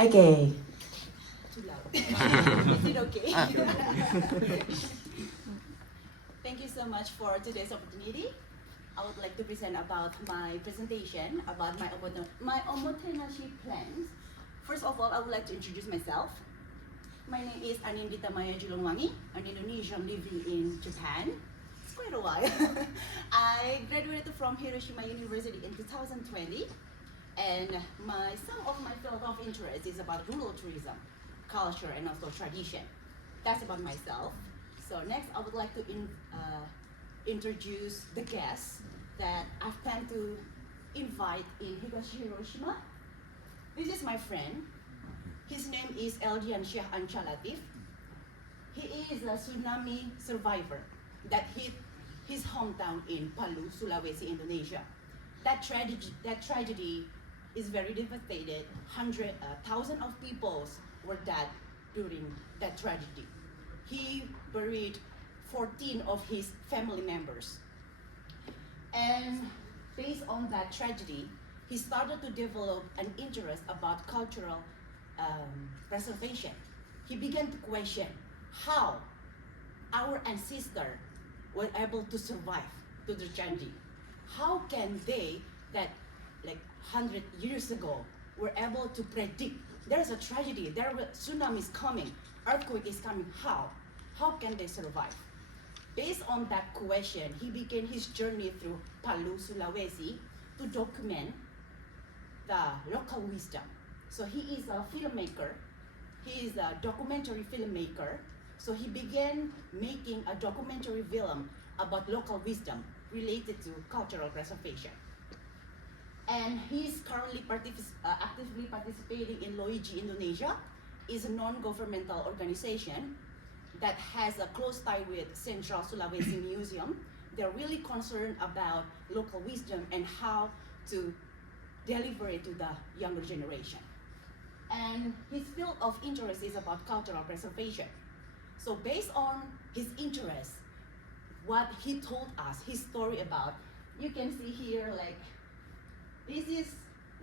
Okay. Too loud. Is it okay? Thank you so much for today's opportunity. I would like to present about my presentation about my o mo te na shi plans. First of all, I would like to introduce myself. My name is Anindita Maya Julongwangi, an Indonesian living in Japan. It's quite a while. I graduated from Hiroshima University in 2020, and some of my field of interest is about rural tourism, culture, and also tradition. That's about myself. So next, I would like to introduce the guests that I plan to invite in Hiroshima. This is my friend. His name is Eldian Sheikh Anchalatif. He is a tsunami survivor that hit his hometown in Palu, Sulawesi, Indonesia. That tragedy is very devastated. Thousands of people were dead during that tragedy. He buried 14 of his family members. And based on that tragedy, he started to develop an interest about cultural preservation. He began to question how our ancestors were able to survive to the tragedy. How can they, that like 100 years ago, were able to predict there's a tragedy, there will tsunami is coming, earthquake is coming, how can they survive? Based on that question, he began his journey through Palu, Sulawesi to document the local wisdom. So he is a filmmaker, he is a documentary filmmaker, so he began making a documentary film about local wisdom related to cultural preservation. And he's currently actively participating in Loiji Indonesia, is a non-governmental organization that has a close tie with Central Sulawesi Museum. They're really concerned about local wisdom and how to deliver it to the younger generation. And his field of interest is about cultural preservation. So based on his interest, what he told us, his story about, you can see here, like,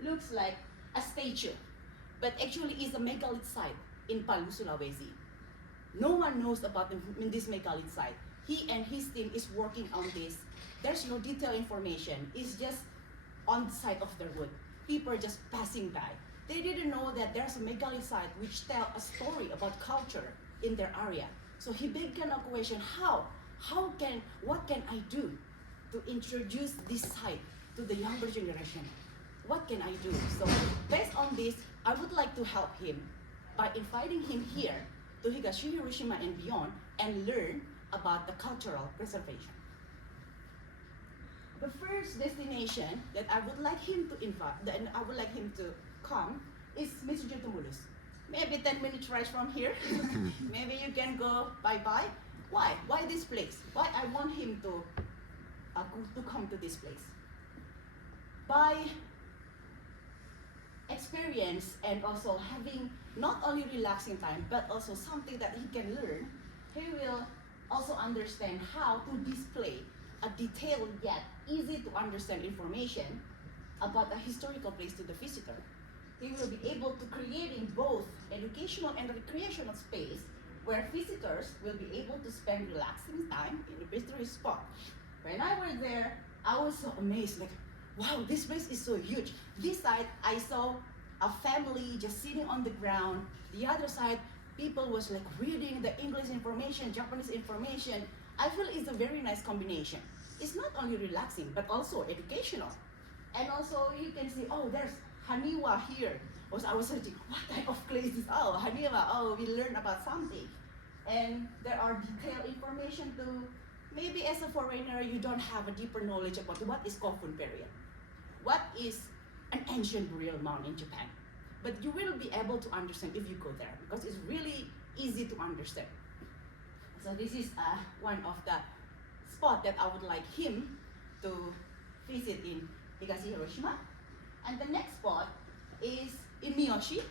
looks like a statue, but actually is a megalith site in Palu, Sulawesi. No one knows about this megalith site. He and his team is working on this. There's no detailed information. It's just on the side of the road. People are just passing by. They didn't know that there's a megalith site which tells a story about culture in their area. So he began a question, what can I do to introduce this site to the younger generation? What can I do? So based on this, I would like to help him by inviting him here to Hiroshima and beyond and learn about the cultural preservation. The first destination that I would like him to come is Mr. Tumulus. Maybe 10 minutes ride from here. Maybe you can go bye-bye. Why? Why this place? Why I want him to come to this place? By experience and also having not only relaxing time, but also something that he can learn, he will also understand how to display a detailed yet easy to understand information about a historical place to the visitor. He will be able to create in both educational and recreational space where visitors will be able to spend relaxing time in the visitor spot. When I was there, I was so amazed, like, wow, this place is so huge. This side, I saw a family just sitting on the ground. The other side, people was like reading the English information, Japanese information. I feel it's a very nice combination. It's not only relaxing, but also educational. And also you can see, oh, there's Haniwa here. I was searching, what type of place is, oh, Haniwa, oh, we learned about something. And there are detailed information too. Maybe as a foreigner, you don't have a deeper knowledge about what is Kofun period. What is an ancient burial mound in Japan? But you will be able to understand if you go there because it's really easy to understand. So this is one of the spots that I would like him to visit in Hiroshima. And the next spot is in Miyoshi.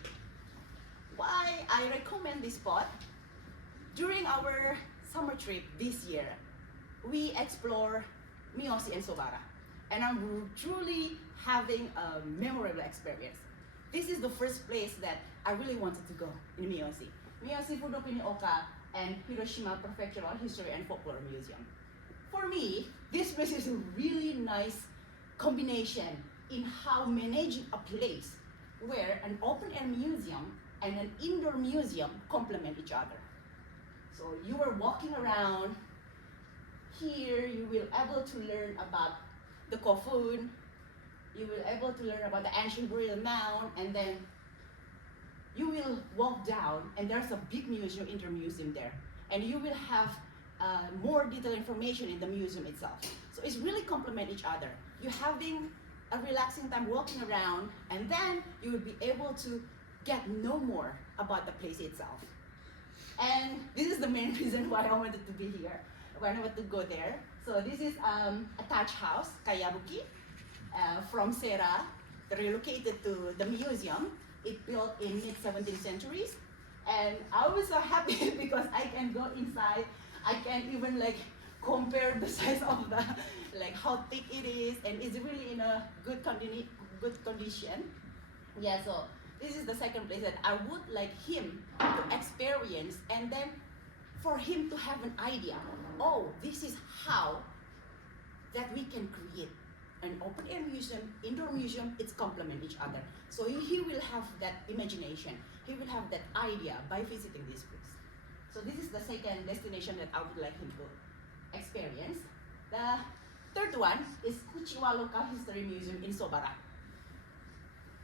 Why I recommend this spot? During our summer trip this year, we explore Miyoshi and Sobara. And I'm truly having a memorable experience. This is the first place that I really wanted to go in Miyoshi. Miyoshi Fudokuni-oka and Hiroshima Prefectural History and Folklore Museum. For me, this place is a really nice combination in how managing a place where an open-air museum and an indoor museum complement each other. So you are walking around here, you will able to learn about the Kofun, you will able to learn about the ancient burial mound, and then you will walk down and there's a big museum, indoor museum there, and you will have more detailed information in the museum itself. So it's really complement each other. You're having a relaxing time walking around, and then you will be able to get know more about the place itself. And this is the main reason why I wanted to be here, why I wanted to go there. So this is a thatch house, Kayabuki, from Sera, relocated to the museum. It built in mid-17th centuries. And I was so happy because I can go inside. I can even like compare the size of the, like how thick it is, and it's really in a good condition. Yeah, so this is the second place that I would like him to experience, and then for him to have an idea, oh, this is how that we can create an open air museum, indoor museum, it's complement each other. So he will have that imagination, he will have that idea by visiting this place. So this is the second destination that I would like him to experience. The third one is Kuchiwa Local History Museum in Sobara.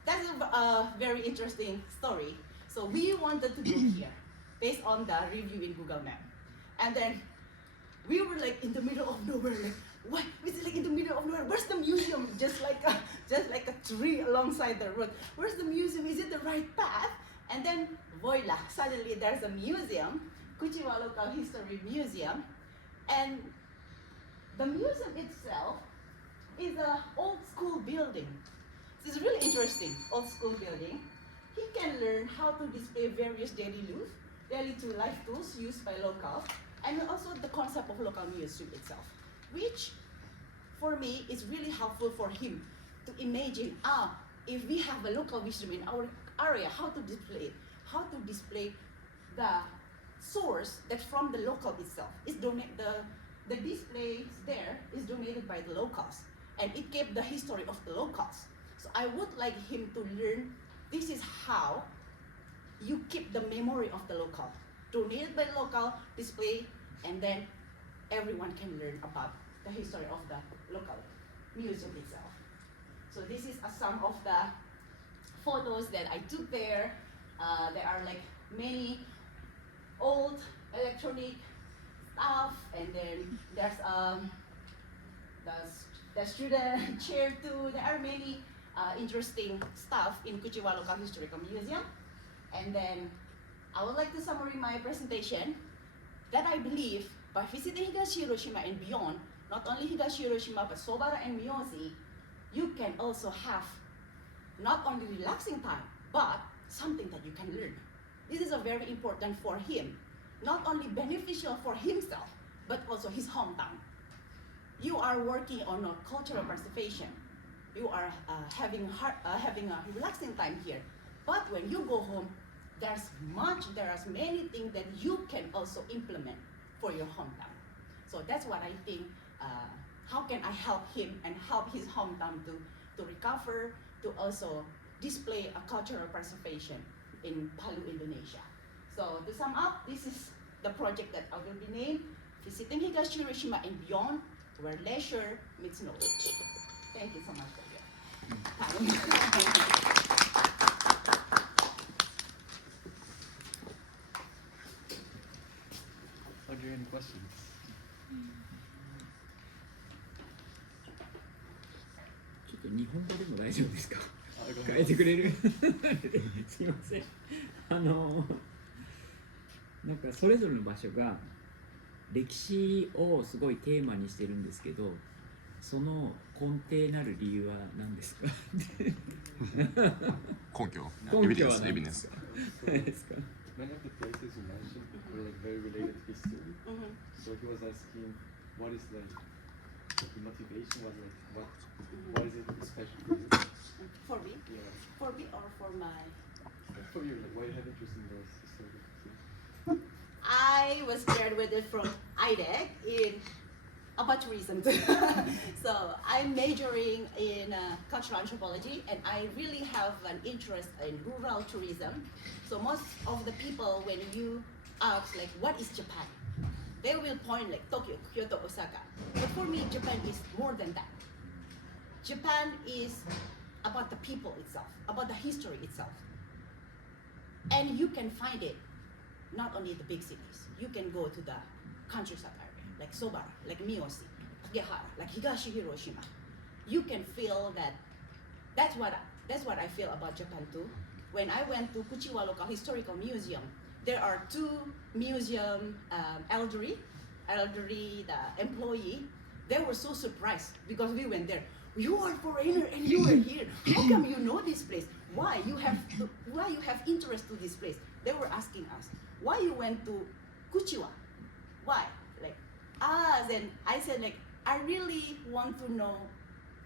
That's a very interesting story. So we wanted to go here based on the review in Google Maps. And then we were like in the middle of nowhere, like, what? It's like in the middle of nowhere. Where's the museum? Just like a tree alongside the road. Where's the museum? Is it the right path? And then voila, suddenly there's a museum, Kuchiwa Local History Museum, and the museum itself is an old school building. It's really interesting, old school building. He can learn how to display various daily to life tools used by locals, and also the concept of local museum itself, which for me is really helpful for him to imagine, if we have a local museum in our area, how to display the source that's from the local itself. The displays there is donated by the locals, and it kept the history of the locals. So I would like him to learn, this is how you keep the memory of the local. Donated by local, display, and then everyone can learn about the history of the local museum itself. So this is some of the photos that I took there. There are like many old electronic stuff, and then there's the student chair too. There are many interesting stuff in Kuchiwa Local Historical Museum. And then I would like to summarize my presentation that I believe by visiting Higashi Hiroshima and beyond, not only Higashi Hiroshima but Sobara and Miyoshi, you can also have not only relaxing time, but something that you can learn. This is a very important for him, not only beneficial for himself, but also his hometown. You are working on a cultural preservation. You are having a relaxing time here. But when you go home, there are many things that you can also implement for your hometown. So that's what I think, how can I help him and help his hometown to recover, to also display a cultural preservation in Palu, Indonesia. So to sum up, this is the project that I will be named Visiting Higashi Hiroshima and Beyond, where leisure meets knowledge. Thank you so much for your time. Are there any questions? ちょっと日本語でも大丈夫ですか？あ、ごめん変えてくれる？すいません。なんかそれぞれの場所が歴史をすごいテーマにしてるんですけど、その根底なる理由は何ですか？根拠根拠はエビデンス。何ですか？ Many of the places you mentioned were like very related to history. So he was asking, what is like the motivation? Was like what is it special for you? For me? Yeah. For me or for my For you, like, why you have interest in those historical things? I was graduated from IDEC in about tourism too. So I'm majoring in cultural anthropology, and I really have an interest in rural tourism. So most of the people, when you ask like, what is Japan? They will point like Tokyo, Kyoto, Osaka. But for me, Japan is more than that. Japan is about the people itself, about the history itself. And you can find it not only in the big cities. You can go to the countryside area, like Sobara, like Miyoshi, Akihara, like Higashi Hiroshima. You can feel that. That's what I feel about Japan too. When I went to Kuchiwa Local Historical Museum, there are two museum elderly, the employee. They were so surprised because we went there. You are foreigner and you are here. How come you know this place? Why you have interest to this place? They were asking us. Why you went to Kuchiwa? Why? Like, then I said like, I really want to know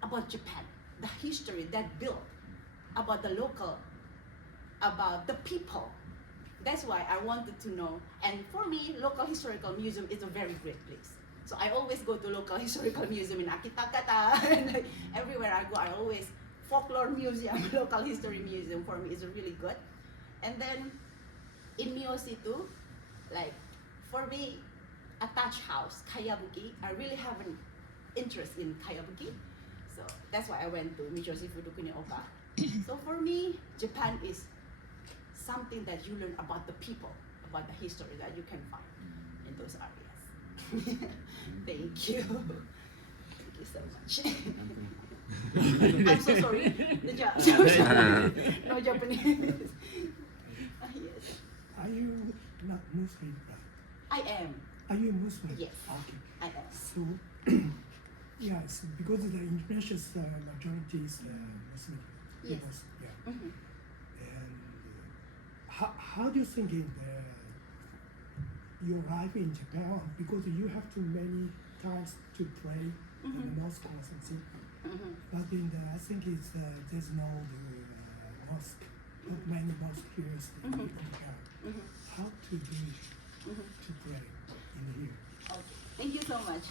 about Japan, the history that built, about the local, about the people. That's why I wanted to know. And for me, local historical museum is a very great place. So I always go to local historical museum in Akitakata, and like, everywhere I go, I always folklore museum, local history museum for me is really good. And then in Miyoshi too, like for me, a Thatch house, Kayabuki, I really have an interest in Kayabuki. So that's why I went to Michoshi Furukunioka. So for me, Japan is something that you learn about the people, about the history that you can find in those areas. Thank you. Thank you so much. I'm so sorry. No Japanese. Yes. Are you not Muslim? I am. Are you Muslim? Yes. Okay. I am. So, yes, because the international majority is Muslim. Yes. People, yeah. Mhm. And how do you think in your life in Japan? Because you have too many times to pray in the mosque or something. Mhm. But I think there's no mosque, not many mosques here in Japan. Mhm. How to do to pray in here? Okay. Thank you so much.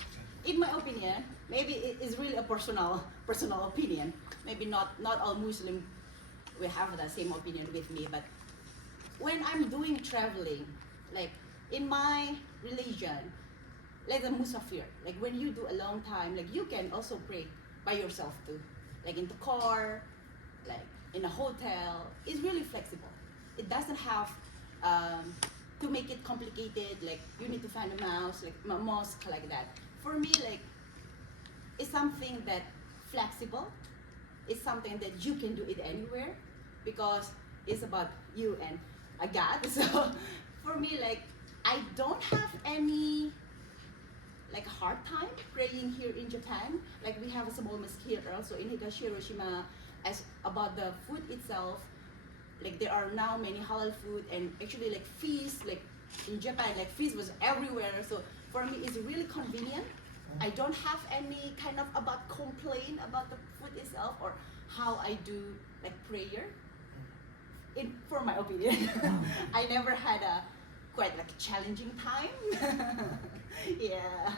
In my opinion, maybe it is really a personal opinion. Maybe not all Muslim will have the same opinion with me, but when I'm doing traveling, like in my religion, like the musafir, like when you do a long time, like you can also pray by yourself too, like in the car, like in a hotel. It's really flexible. It doesn't have to make it complicated, like you need to find a mouse, like a mosque, like that. For me, like it's something that flexible. It's something that you can do it anywhere because it's about you and a God. So for me, like I don't have any like hard time praying here in Japan. Like we have a small mosque here also in Higashi Hiroshima. As about the food itself, like there are now many halal food, and actually like feast, like in Japan, like feast was everywhere. So for me, it's really convenient. I don't have any kind of about complaint about the food itself or how I do like prayer. For my opinion, I never had a quite like challenging time. Yeah.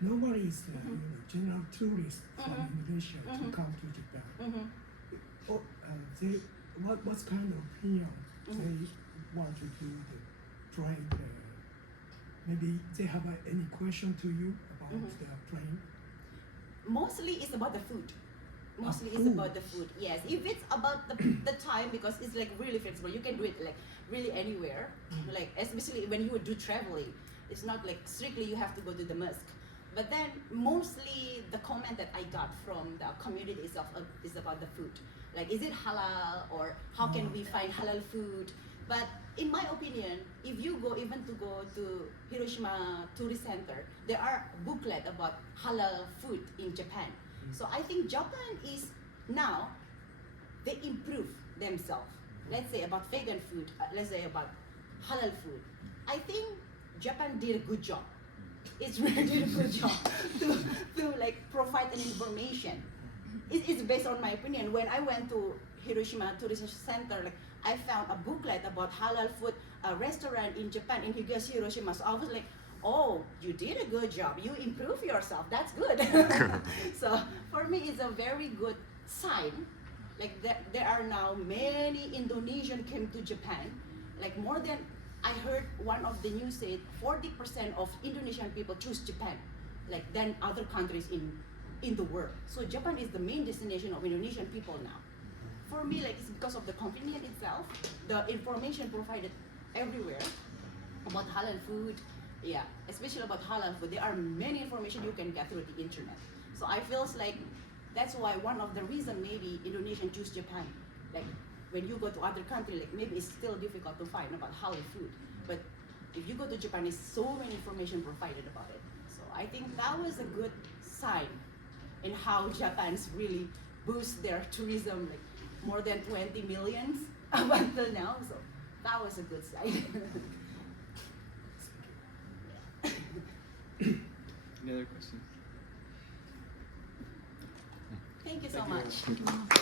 Normally, it's general tourists from Indonesia to come to Japan. Or, what kind of opinion they want to do the trade? Maybe they have any question to you about the plane? Mostly it's about the food. Mostly it's food. about the food. Yes, if it's about the time, because it's like really flexible. You can do it like really anywhere. Like especially when you would do traveling, it's not like strictly you have to go to the mosque. But then mostly the comment that I got from the community itself is about the food. Like, is it halal, or how can we find halal food? But in my opinion, if you go to Hiroshima Tourist Center, there are booklet about halal food in Japan. So I think Japan is now, they improve themselves. Let's say about vegan food, let's say about halal food. I think Japan did a good job. It's really did a good job to like provide an information. It's based on my opinion. When I went to Hiroshima Tourist Center, like I found a booklet about halal food restaurant in Japan, in Hiroshima. So I was like, oh, you did a good job. You improve yourself. That's good. So for me, it's a very good sign. Like there are now many Indonesians came to Japan. Like more than, I heard one of the news said 40% of Indonesian people choose Japan, like than other countries in the world. So Japan is the main destination of Indonesian people now. For me, like it's because of the convenience itself, the information provided everywhere about halal food. Yeah, especially about halal food. There are many information you can get through the internet. So I feels like that's why one of the reason maybe Indonesian choose Japan. Like when you go to other country, like maybe it's still difficult to find about halal food. But if you go to Japan, there's so many information provided about it. So I think that was a good sign in how Japan's really boost their tourism, like more than 20 million up until now. So that was a good sign. Any other questions? Thank you so Thank you. much.